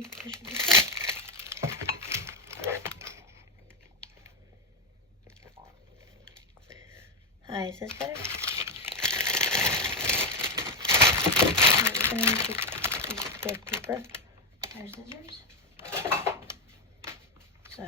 Maybe push it this way. Hi, is this better? We're going to dig deeper. There's scissors. So,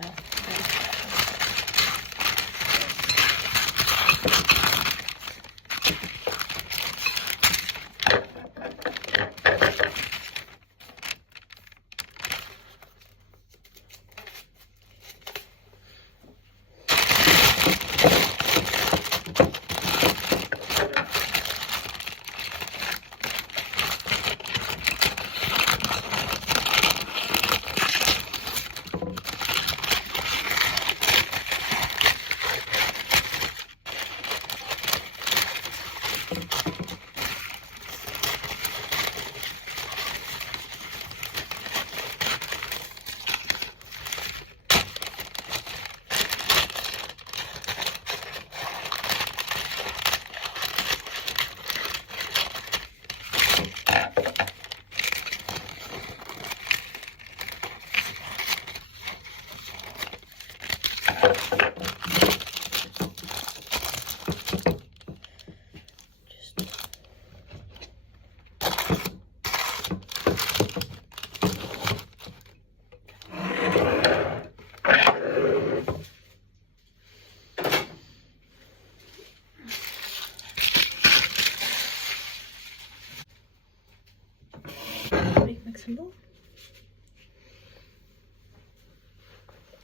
mixing bowl.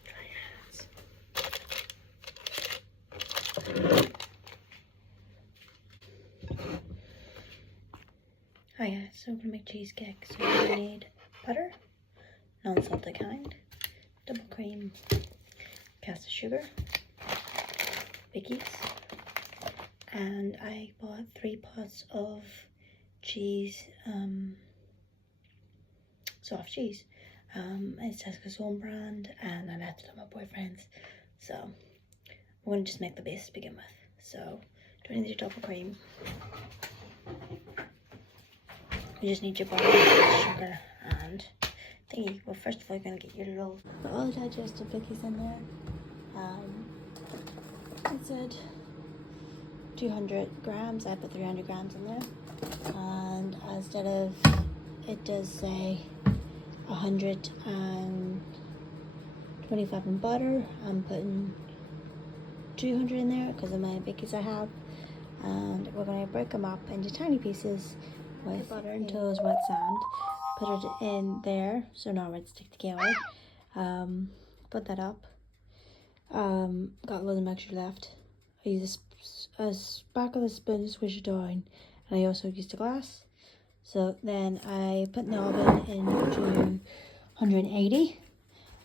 Try your hands. Hi guys, so we're gonna make cheesecake. So we need butter, non-salty kind, double cream, caster sugar, biggies, and I bought 3 pots of cheese, soft cheese. It's Tesco's own brand, and I left it at my boyfriend's. So we're gonna just make the base to begin with. So do I need your double cream? You just need your butter, sugar, and thingy. Well, first of all, you're gonna get your little, got all the digestive cookies in there. It said 200 grams. I put 300 grams in there, and instead of, it does say 125 in butter, I'm putting 200 in there because of my biggies I have. And we're going to break them up into tiny pieces with butter until it's wet sand. Put it in there so now it's stick together. Put that up. Got a load of mixture left. I use a spatula spoon to swish it down, and I also used a glass. So then I put in the oven into 180,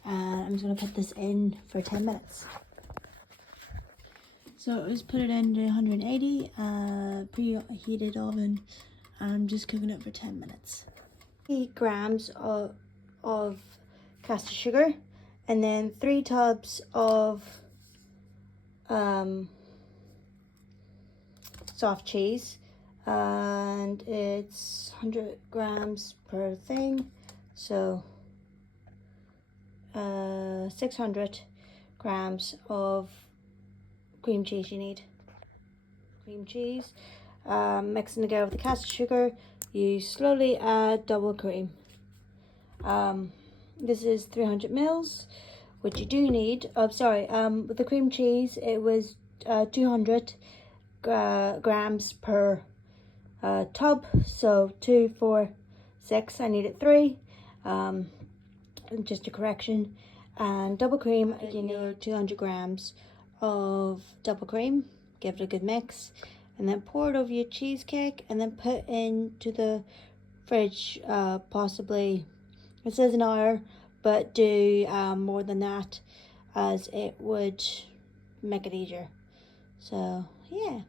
and I'm just going to put this in for 10 minutes. So I just put it into 180, preheated oven, and I'm just cooking it for 10 minutes. 8 grams of caster sugar, and then 3 tubs of soft cheese, and it's 100 grams per thing, so 600 grams of cream cheese you need. Cream cheese, mixing together with the caster sugar. You slowly add double cream. This is 300 mils, which you do need. With the cream cheese, it was 200 grams per tub, so 2, 4, 6. I needed 3. Just a correction. And double cream, you need 200 grams of double cream. Give it a good mix, and then pour it over your cheesecake, and then put into the fridge. Possibly, it says an hour, but do more than that, as it would make it easier. So yeah.